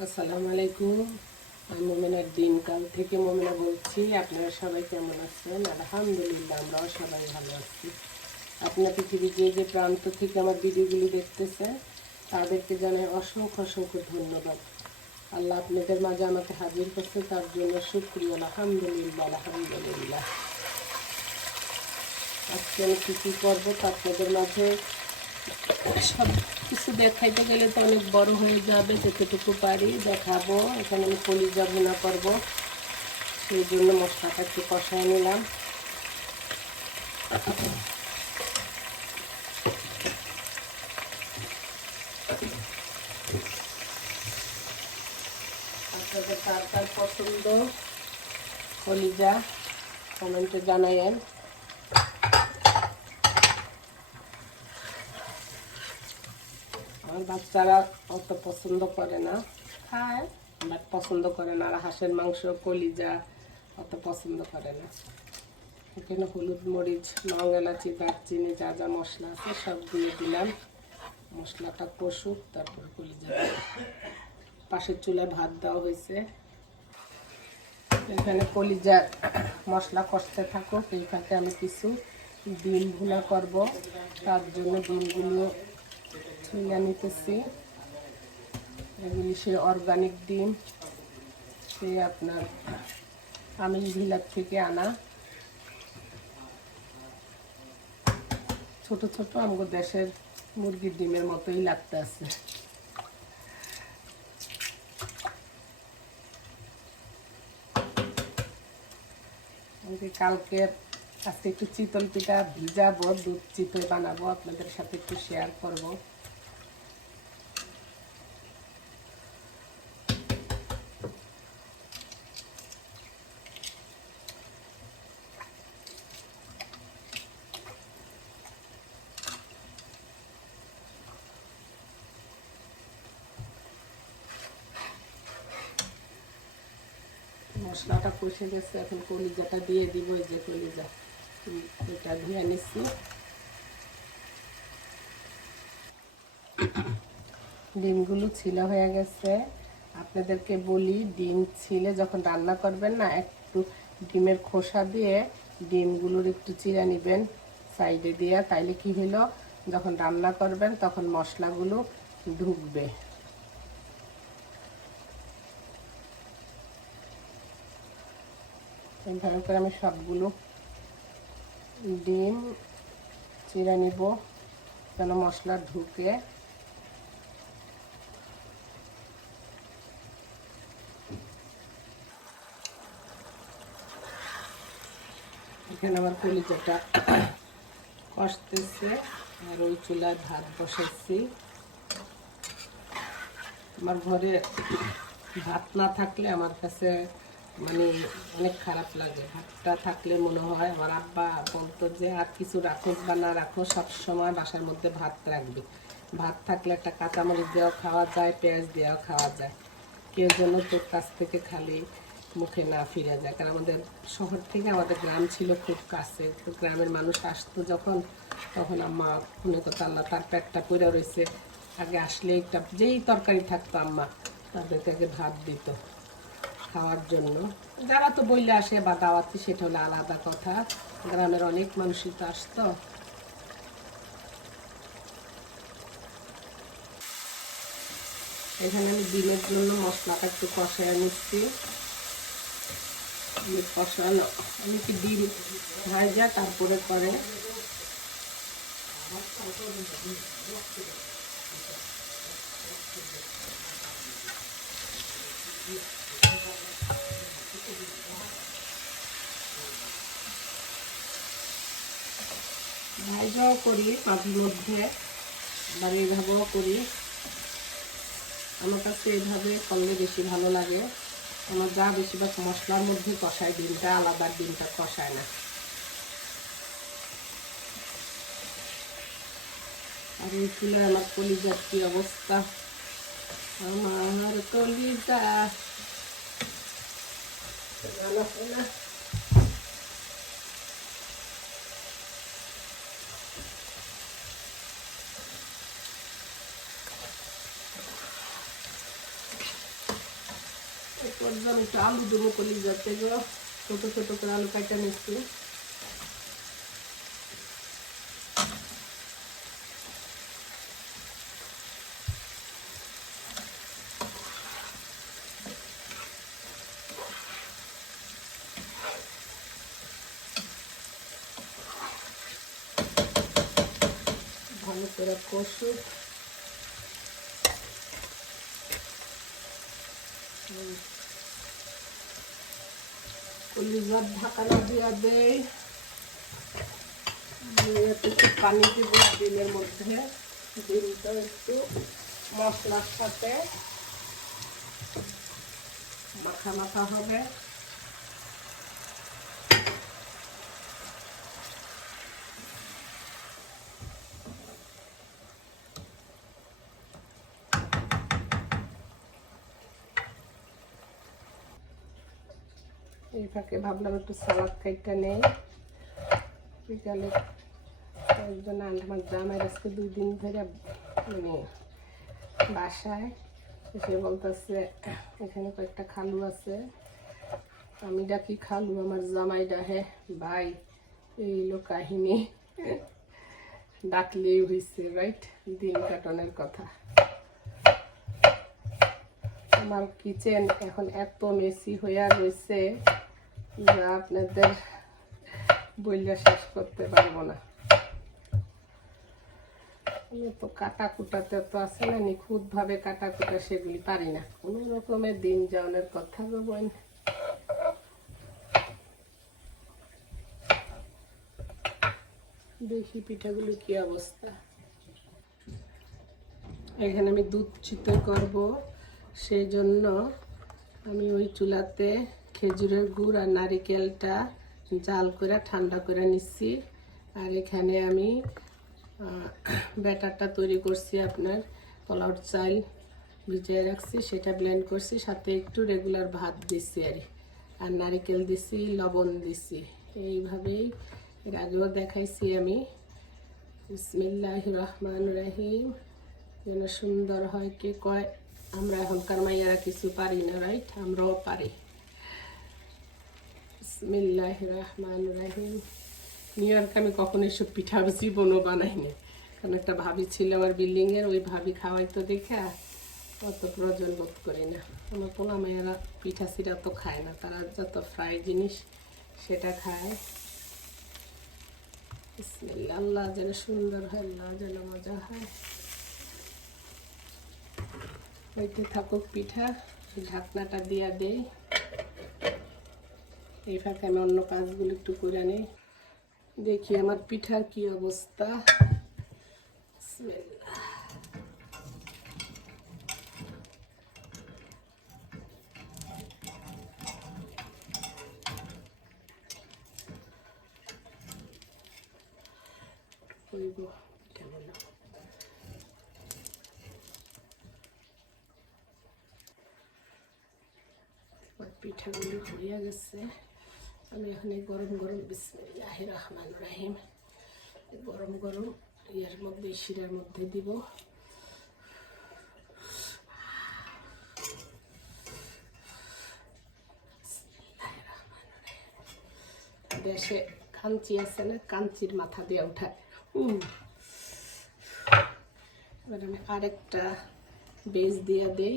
আসসালামু আলাইকুম। আমি মোমেনার দিনকাল থেকে মোমেনা বলছি, আপনারা সবাই কেমন আছেন? আলহামদুলিল্লাহ, আমরাও সবাই ভালো আছি। আপনার পৃথিবীর যে যে প্রান্ত থেকে আমার ভিডিওগুলি দেখতেছেন, তাদেরকে জানাই অসংখ্য অসংখ্য ধন্যবাদ। আল্লাহ আপনাদের মাঝে আমাকে হাজির করছে, তার জন্য শুক্রিয়া, আলহামদুলিল্লাহ আলহামদুলিল্লাহ। আজকে আমি কী কী করব আপনাদের মাঝে সব কিছু দেখাইতে গেলে তো অনেক বড় হয়ে যাবে যতটুকু পারি দেখাবো। এখানে আমি কলিজা ভুনা করব। সেই জন্য মশলাটা একটু কষায় নিলাম। আপনাদের কার কার পছন্দ? কলিজা, কমেন্টে জানাইয়েন আমার বাচ্চারা অত পছন্দ করে না। খায় বাট পছন্দ করে না। আর হাঁসের মাংস কলিজা অত পছন্দ করে না। এখানে হলুদ মরিচ লং এলাচি দারচিনি যা যা মশলা আছে সব দিয়ে দিলাম। মশলাটা কষুক তারপর কলিজা পাশের চুলায় ভাত দেওয়া হয়েছে। এখানে কলিজা মশলা কষতে থাকুক। এই ফাঁকে আমি কিছু ডিম ভুনা করব। তার জন্য ডিমগুলো ছুঁয়ে নিতেছি। এগুলি সে অর্গানিক ডিম সে আপনার আমিষ ভিলার থেকে আনা। ছোট ছোট আমগো দেশের মুরগির ডিমের মতোই লাগতে আছে। কালকে, আজকে একটু চিতল পিঠা ভিজাবো, দুধ চিতল বানাবো, আপনাদের সাথে একটু শেয়ার করব। মশলাটা কষে গেছে, এখন কলিজাটা দিয়ে দিব যে কলিজা। এটা ধুয়ে নিচ্ছি। ডিমগুলো ছিল হয়ে গেছে। আপনাদেরকে বলি, ডিম ছিলে যখন রান্না করবেন না, একটু ডিমের খোসা দিয়ে ডিমগুলোর একটু চিরা নেবেন সাইডে দিয়ে, তাইলে কি হলো যখন রান্না করবেন তখন মশলাগুলো ঢুকবে। এইভাবে করে আমি সবগুলো ডিম চিরা নিব। যেন মশলা ঢুকে। এখানে আমার কলিজাটা কষতেছে আর ওই চুলায় ভাত বসাচ্ছি আমার ঘরে ভাত না থাকলে আমার কাছে মানে অনেক খারাপ লাগে। ভাতটা থাকলে মনে হয় আমার আব্বা বলতো যে, আর কিছু রাখো বা না রাখো সবসময় বাসার মধ্যে ভাত রাখবে। ভাত থাকলে একটা কাঁচামরিচ দেওয়া খাওয়া যায়, পেঁয়াজ দেওয়া খাওয়া যায়। কেউ যেন তোর কাছ থেকে খালি মুখে না ফিরে যায়। কারণ আমাদের শহর থেকে আমাদের গ্রাম ছিল খুব কাছে। তো গ্রামের মানুষ আসতো যখন, তখন আম্মা মনে করতো, আল্লাহ তার পেটটা পড়ে রয়েছে আগে আসলে একটা যেই তরকারি থাকতো আম্মা, তাদেরকে আগে ভাত দিত। খাওয়ার জন্য। যারা তো বইলে আসে বা দাওয়াতে, সেটা হলো আলাদা কথা। গ্রামের অনেক মানুষই তো আসতো। এখানে আমি ডিমের জন্য মশলাটা একটু কষায় নিচ্ছি। কষানো। আমি কি ডিম ভাজা, তারপরে করে? ভাজাও করি মাঝে মধ্যে, আবার এইভাবেও করি। আমার কাছে এইভাবে করলে বেশি ভালো লাগে। আমার যা বেশিরভাগ মশলার মধ্যে কষায় ডিমটা, আলাদা ডিমটা কষায় না। আর এই চুলায় আমার কলিজার কি অবস্থা? আমার কলিজা জানা হয় না ওর জন্য একটু আলু দুমো কলি যাতে এগুলো ছোটো ছোটো করে আলু কাটা নিচ্ছি। ভালো করে কষু। কলিজার ঢাকানা দিয়া দেয় দিয়ে একটু পানি দিব ডিমের মধ্যে। ডিমটা একটু মশলার সাথে মাখা মাখা হবে। এই ফাঁকে ভাবলাম একটু সালাদ খাইটা নেই। বিকালে একজন আমার জামাই আজকে দুই দিন ধরে মানে বাসায়। সে বলতেছে, এখানে কয়েকটা খালু আছে। আমি ডাকি, খালু আমার জামাই ডাহে, ভাই, এই হলো কাহিনী। ডাকলেই হয়েছে রাইট দিন কাটানোর কথা। আমার কিচেন এখন এত মেসি হইয়া রয়েছে যা আপনাদের বললে শেষ করতে পারব না। তো কাটা কুটাতে তো আছে না নিখুঁত ভাবে কাটা কুটা সেগুলি পারি না। কোনো রকমের দিন যাওয়ানোর কথা গো বোন দেখি পিঠাগুলো কি অবস্থা? এখানে আমি দুধ চিতই করব, সেই জন্য আমি ওই চুলাতে খেজুরের গুড় আর নারিকেলটা জাল করে, ঠান্ডা করে নিচ্ছি। আর এখানে আমি ব্যাটারটা তৈরি করছি আপনার, পোলাওর চাল ভিজিয়ে রাখছি, সেটা ব্লেন্ড করছি, সাথে একটু রেগুলার ভাত দিচ্ছি আর। আর নারিকেল দিছি লবণ দিছি এইভাবেই এর আগেও দেখাইছি আমি। বিসমিল্লাহ রহমান রহিম। যেন সুন্দর হয়, কে কয়, আমরা এখনকার মাইয়ারা কিছু পারি না রাইট আমরাও পারি। বিসমিল্লাহ রহমান রহিম। নিউ ইয়র্কে আমি কখনো এসব পিঠা জীবনও বানাইনি। কারণ একটা ভাবি ছিল আমার বিল্ডিংয়ের, ওই ভাবি খাওয়াইতো দেখে অত প্রয়োজন বোধ করি না। আমার পোলা মেয়েরা পিঠা সিরা তো খায় না, তারা যত ফ্রাই জিনিস সেটা খায়। বিসমিল্লাহ, আল্লাহ যেন সুন্দর হয়, আল্লাহ যেন মজা হয়। হইতে থাকুক পিঠা ঢাকনাটা দিয়া দেই। এই ফাঁকে আমি অন্য কাজগুলো একটু করে নিই। দেখি আমার পিঠার কি অবস্থা। পিঠাগুলো হয়ে গেছে। আমি এখানে গরম গরম বিসমিল্লাহ রহমান রাহিম গরম গরম ইয়ার মধ্যে শিরার মধ্যে দিব। দেশে কাঞ্চি আছে না, কাঞ্চির মাথা দিয়ে উঠায়। এবার আমি আরেকটা বেজ দিয়ে দেই।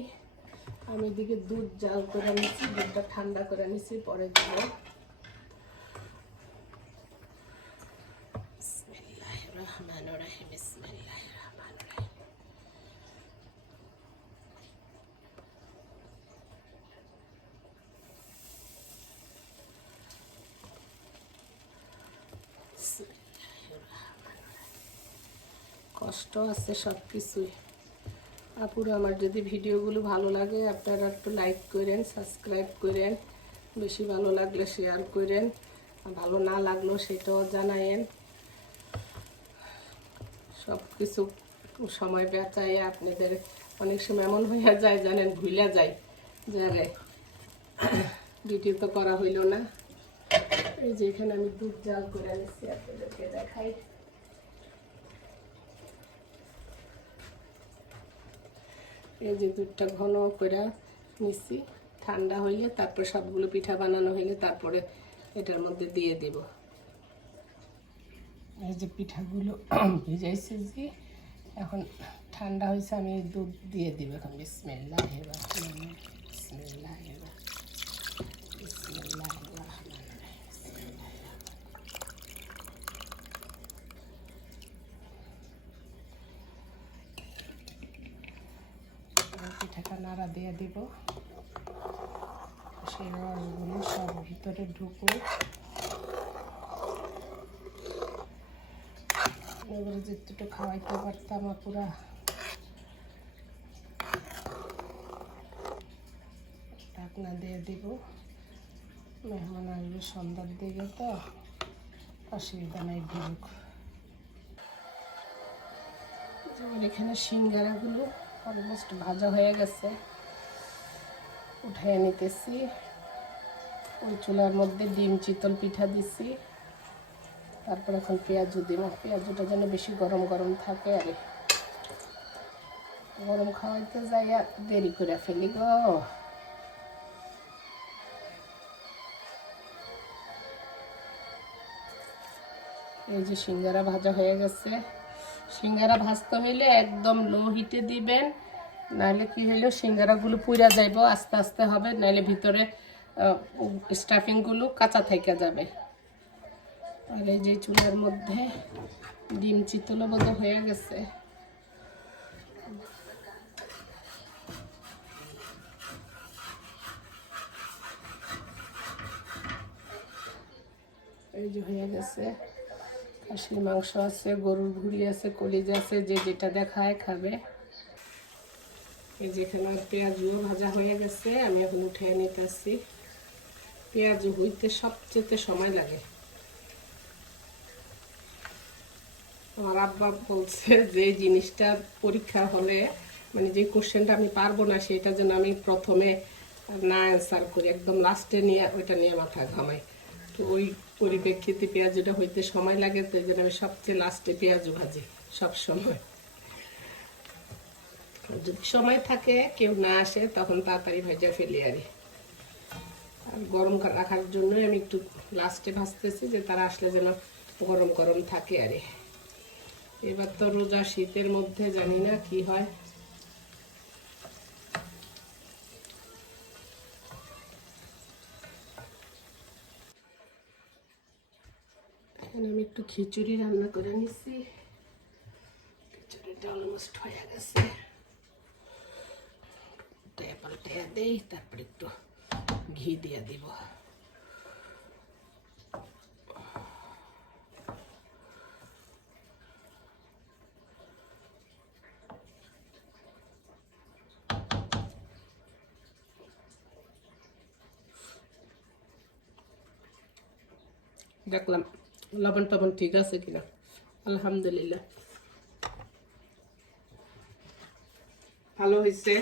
আমি এদিকে দুধ জাল করে নিচ্ছি দুধটা ঠান্ডা করে নিচ্ছি পরে দিব কষ্ট আছে সব কিছুই। আপুরা আমার যদি ভিডিওগুলো ভালো লাগে, আপনারা একটু লাইক করেন সাবস্ক্রাইব করেন, বেশি ভালো লাগলে শেয়ার করেন ভালো না লাগল সেটাও জানায়েন। সব কিছু সময় বেচায় আপনাদের, অনেক সময় এমন হইয়া যায়, জানেন ভুলে যায় যে আরে ভিডিও তো করা হইল না। এই যে এখানে আমি দুধ জাল করে নিচ্ছি আপনাদেরকে দেখাই। এই যে দুধটা ঘন করে নিচ্ছি ঠান্ডা হইলে তারপর সবগুলো পিঠা বানানো হইলে তারপরে এটার মধ্যে দিয়ে দেব। এই যে পিঠাগুলো ভিজাইছি যে, এখন ঠান্ডা হয়েছে আমি দুধ দিয়ে দিব এখন। বিসমিল্লাহ বিসমিল্লাহ দিব সেই সব ভিতরে ঢুকুক এবারে যেটুকু খাওয়াইতে পারতাম পুরা ঢাকনা দিয়ে দিব। মেহমান আসবে সন্ধ্যার দিকে তো অসুবিধা নাই ঢুক। যেমন এখানে সিঙ্গারাগুলো অলমোস্ট ভাজা হয়ে গেছে। উঠিয়ে নিতেছি। ওই চুলার মধ্যে ডিম, চিতল পিঠা দিছি। তারপর এখন পেঁয়াজু দিব পেঁয়াজুটা যেন বেশি গরম গরম থাকে আর গরম খাওয়াইতে যাই আর দেরি করে ফেলি গো। এই যে সিঙ্গারা ভাজা হয়ে গেছে। সিঙ্গারা ভাজতে হইলে একদম লো হিটে দিবেন। নাহলে কি হইল, সিঙ্গারাগুলো পুড়া যাইব, আস্তে আস্তে হবে নাহলে ভিতরে স্টাফিংগুলো কাঁচা থেকে যাবে। আর এই যে চুলার মধ্যে ডিম চিতল বোধ হয়ে গেছে। এই যে হয়ে গেছে। খাসির মাংস আছে, গরুর ভুড়ি আছে, কলিজা আছে, যে যেটা দেখায় খাবে। এই যেখানে পেঁয়াজও ভাজা হয়ে গেছে, আমি এখন উঠে নিতেছি। পেঁয়াজ হইতে সবচেয়ে সময় লাগে। আমার আব্বা বলছে যে জিনিসটা পরীক্ষা হলে মানে যে কোশ্চেনটা আমি পারব না, সেটা যেন আমি প্রথমে না অ্যান্সার করি, একদম লাস্টে নিয়ে ওইটা নিয়ে মাথা ঘামাই। তো ওই পরিপ্রেক্ষিতে পেঁয়াজটা হইতে সময় লাগে তো এই জন্য আমি সবচেয়ে লাস্টে পেঁয়াজ ভাজি সব সময় যদি সময় থাকে, কেউ না আসে, তখন তাড়াতাড়ি ভেজে ফেলি আর আর গরম রাখার জন্যই আমি একটু লাস্টে ভাজতেছি যে তারা আসলে যেন গরম গরম থাকে আরে এবার তো রোজা শীতের মধ্যে জানি না কি হয়। আমি একটু খিচুড়ি রান্না করে নিছি খিচুড়িটা অলমোস্ট হয়ে গেছে। উল্টাইয়া পাল্টাইয়া দেই তারপরে একটু ঘি দিয়ে দিব দেখলাম লবণ টবণ ঠিক আছে কিনা আলহামদুলিল্লাহ ভালো হয়েছে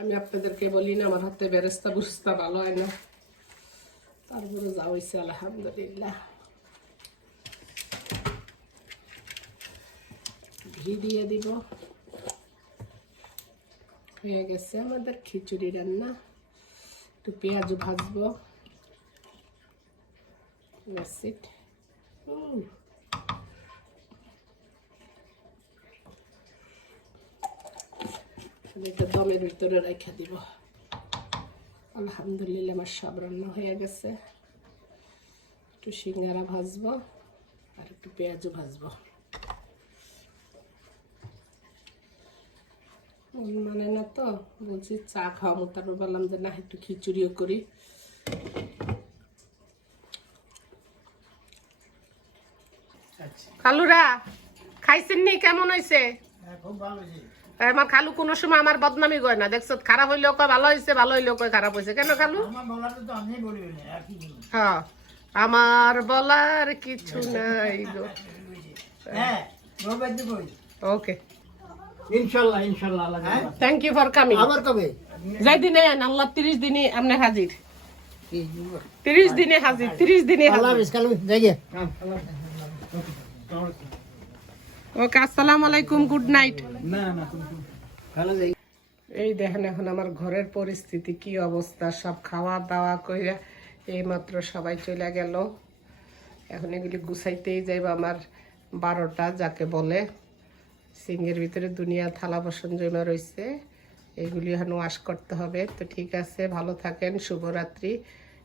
আমি আপনাদেরকে বলি না, আমার হাতে বেরেস্তা, বুরস্তা ভালো হয় না। তারপরে যা হয়েছে আলহামদুলিল্লাহ। ঘি দিয়ে দিব। হয়ে গেছে আমাদের খিচুড়ি রান্না। একটু পেঁয়াজও ভাজবো। That's it. Ooh. এটা দমের ভিতরে রেখে দিব। আলহামদুলিল্লাহ আমার সব রান্না হয়ে গেছে। একটু সিঙ্গারা ভাজবো আর একটু পেঁয়াজও ভাজবো। মানে না তো বলছি চা খাওয়াবো। তারপর বললাম যে না একটু খিচুড়িও করি। খালুরা খাইছেন নি? কেমন হয়েছে। আমার খালু কোনো সময় আমার বদনামি কয় না। দেখছ খারাপ হইলেও কয় ভালো হয়েছে ভালো হইলেও কয় খারাপ হয়েছে কেন খালু? হ্যাঁ আমার বলার কিছু নাই গো। ওকে ইনশাল্লাহ ইনশাল্লাহ হ্যাঁ? থ্যাংক ইউ ফর কামিং আবার কবে? যাই দিনে আল্লাহ তিরিশ দিনে আপনি হাজির। তিরিশ দিনে হাজির তিরিশ দিনে আল্লাহ হাজির হাফিজ কালু যাইয়ে ওকে আসসালামু আলাইকুম গুড নাইট ভালো যাই। এই দেখেন এখন আমার ঘরের পরিস্থিতি কি অবস্থা? সব খাওয়া দাওয়া কইরা এইমাত্র সবাই চলে গেল। এখন এগুলি গুছাইতেই যাইব আমার বারোটা যাকে বলে। সিংহের ভিতরে দুনিয়া থালা বাসন জমা রয়েছে এগুলি এখন ওয়াশ করতে হবে। তো ঠিক আছে ভালো থাকেন শুভরাত্রি।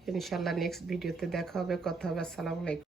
ইনশাল্লাহ নেক্সট ভিডিওতে দেখা হবে কথা হবে। আসসালামু আলাইকুম।